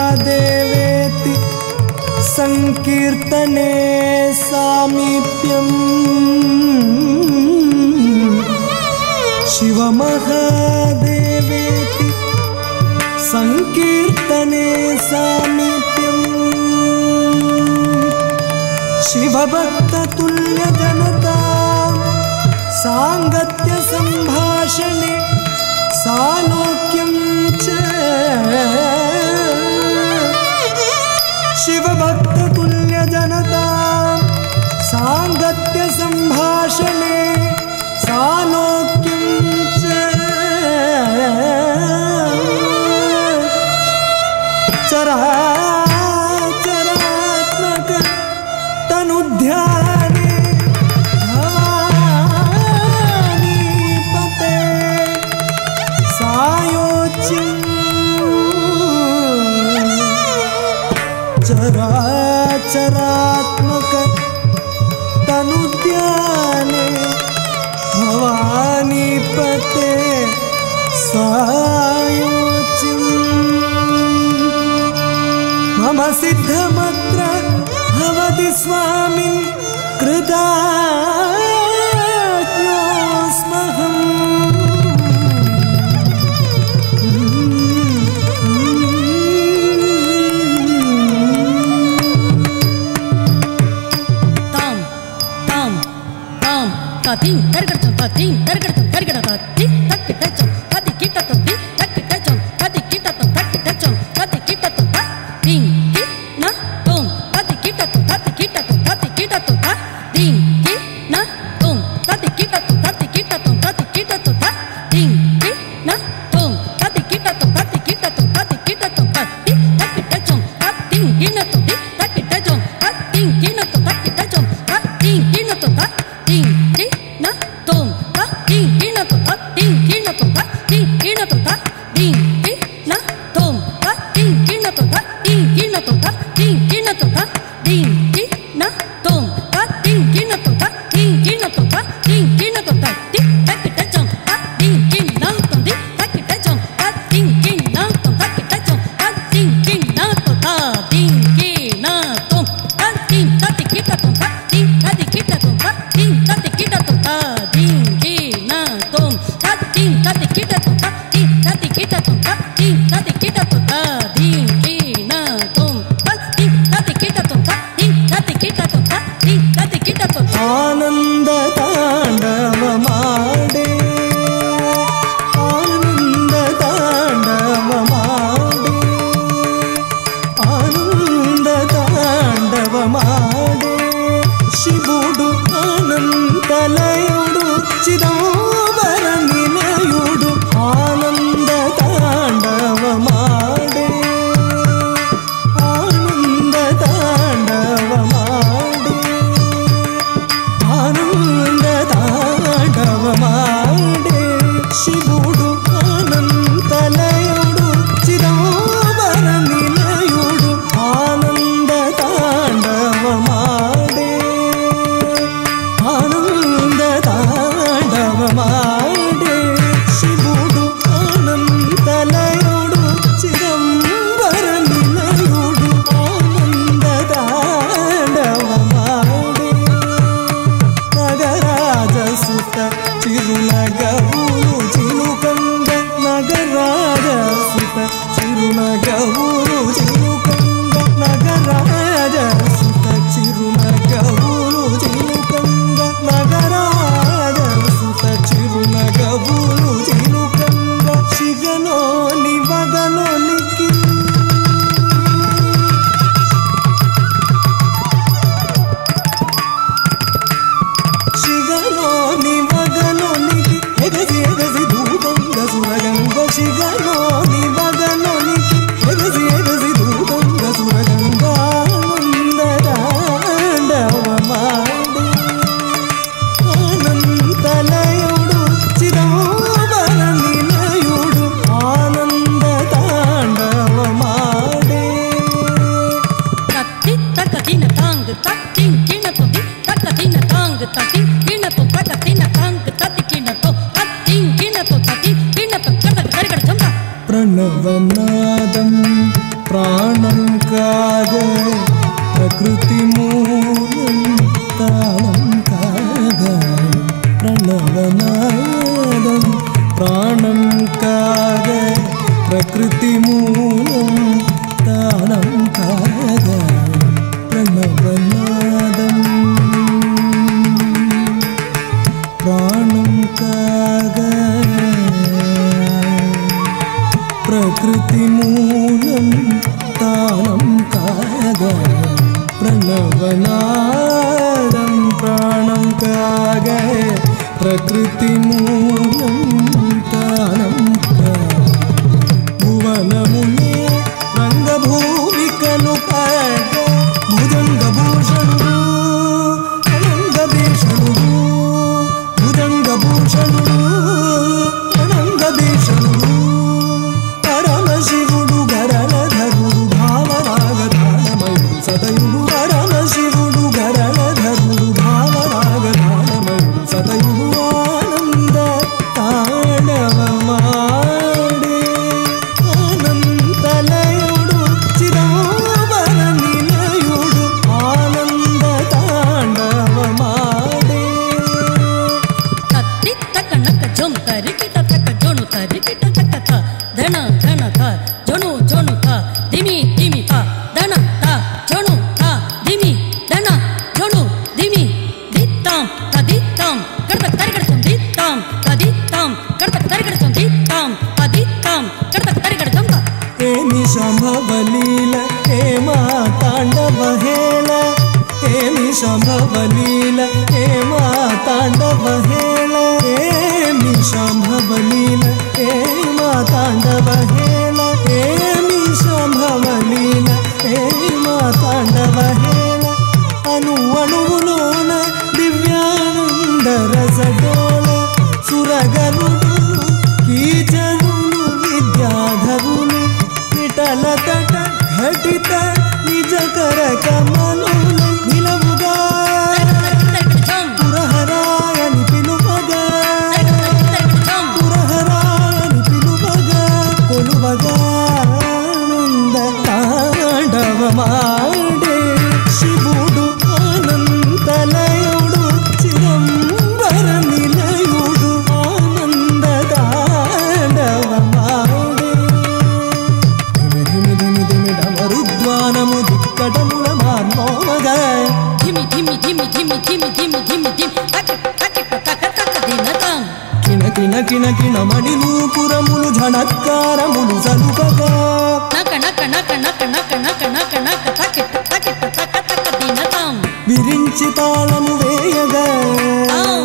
शिवमहादेवेति संकीर्तने सामीप्यम् शिवमहादेवेति संकीर्तने सामीप्यम् शिवभक्ततुल्यजनता सांगत्य संभाषणे सालोक्यं च शिवभक्ततुल्यजनता सांगत्य संभाषणे सालोक्यं च चराचरात्मक तनुध्याने भवानीपते सायोच्यं चराचरात्मक तनुध्याने भवानीपते सायोच्यं मम सिद्धमत्र भवति स्वामिन् कृताज्ञोऽस्महम् तां करगडतं तां करगडतं करगडतं ति तक्कि टचं तति किटतं ति तक्कि टचं तति किटतं तक्कि टचं तति किटतं ता तिं कि न तुं तति किटतं तति किटतं तति किटतं ता तिं कि न तुं तति किटतं तति किटतं तति किटतं ता तिं कि न तुं तति किटतं तति किटतं तति किटतं ता ति तक्कि टचं ता तिं कि न तुं ति तक्कि टचं ता तिं कि न तुं तक्कि टचं ता तिं कि न तुं ता तिं कि न तुं ता तिं कि न तुं ता तिं कि न तुं ता तिं कि न तुं ता तिं कि न तुं ता तिं कि न तुं ता तिं कि न तुं ता तिं कि न तुं ता तिं कि न तुं ता तिं कि न तुं ता तिं कि न तुं ता तिं कि न तुं ता ति तक्कि टचं ता तिं कि न तुं ति तक्कि टचं ता तिं कि न तुं तक्कि टचं ता तिं कि न तुं ता तिं कि न तुं ता तिं तति किटतं ता तिं तति किटतं ता तिं तति किटतं ता तिं कि न तुं ता तिं तति किटतं ता तिं तति किटतं ता तिं तति किटतं ता तिं कि न तुं ता तिं तति किटतं ता तिं तति किटतं ता तिं तति किटतं ता आनंद तांडव माडे आनंद तांडव माडे आनंद तांडव माडे शिवुडु अनंतलयुडु चिदंबर निलयुडु आनंद तांडव माडे आनंद तांडव माडे आनंद तांडव माडे शिवुडु अनंतलयुडु चिदंबर निलयुडु आनंद तांडव माडे आनंद तांडव माडे शिवुडु अनंतलयुडु चिदंबर निलयुडु आनंद तांडव माडे नगराज सुत चिरुनगवुलु चिलुकंद नगराज सुत चिरुनगवुलु चिलुकंद नगराज सुत चिरुनगवुलु चिलुकंद नगराज सुत चिरुनगवुलु चिलुकंद शिगनोनि वगनोनिकि शिगनोनि वगनोनिकि एगसि एगसि धूपंग सुरगंग शिगनोनि वगनोनिकि एगसि एगसि धूपंग सुरगंग आनंद तांडव माडे अनंतलयुडु चिदंबर निलयुडु आनंद तांडव माडे तत्ति तकतिन तांग तत्तिं किन तुं ति तकतिन तांग तत्तिं किन तुं तकतिन ప్రణవనాదం ప్రాణం కాగ ప్రకృతి మూలం తాళం కాగ ప్రణవనాదం ప్రాణం కాగ ప్రకృతి మూలం తాళం కాగ ప్రణవనాదం ప్రాణం కాగ ప్రకృతి మూలం తాళం కాగ ప్రణవనాదం ప్రాణం కాగ ప్రకృతి మూలం తాళం కాగ భువనమునే రంగభూమికను కాగ భుజంగభూషణుడు అనంగభీషణుడు భుజంగభూషణుడు అనంగభీషణుడు పరమశివుడు గరళధరుడు భావరాగధానమయుడు సదయుడు పరమశివుడు గరళధరుడు భావరాగధానమయుడు సదయుడు ఆనంద తాండవమాడే అనంతలయుడు చిదంబర నిలయుడు ఆనంద తాండవమాడే తత్తి తక నక జొం తరికిట తక జొను తరికిట తక థ ధన ధన థ జొను జొను థ దిమి దిమి థ ధన థ జొను థ దిమి ధన జొను దిమి దిత్తాం తదిత్తాం కడతక తరిగడతం దిత్తాం తదిత్తాం కడతక తరిగడతం దిత్తాం తదిత్తాం కడతక తరిగడతం థ ఏమి సంభవలీల ఏమా తాండవ హేళ ఏమి సంభవలీల ఏమా తాండవ హేళ ఏమి సంభవలీల ఏమా తాండవ హేళ ఏమి సంభవలీల ఏమా తాండవ హేళ అణు అణువులోన దివ్యానంద రసడోల సురగరుడు కీచరులు విద్యాధరులు విఠల తట ఘటిత నిజకర కమలులు నిలవుగా పురహరాయని పిలువగా పురహరాయని పిలువగా కొలువగా ఆనంద తాండవమాడే శివుడు అనంతలయుడు చిదంబర నిలయుడు ఆనంద తాండవమాడే ధిమి ధిమి ధిమి డమరుద్వానము దిక్కటముల మార్మోమగా ధిమి ధిమి ధిమి ధిమి ధిమి ధిమి ధిమి ధిమి తక తక తక తక దినతాం కిణ కిణ కిణ కిణ మణినూపురములు ఝణత్కారములు సలుకగా నక నక నక నక నక నక నక నక తకిట తకిట తక తక దినతాం విరించి తాళము వేయగా తాం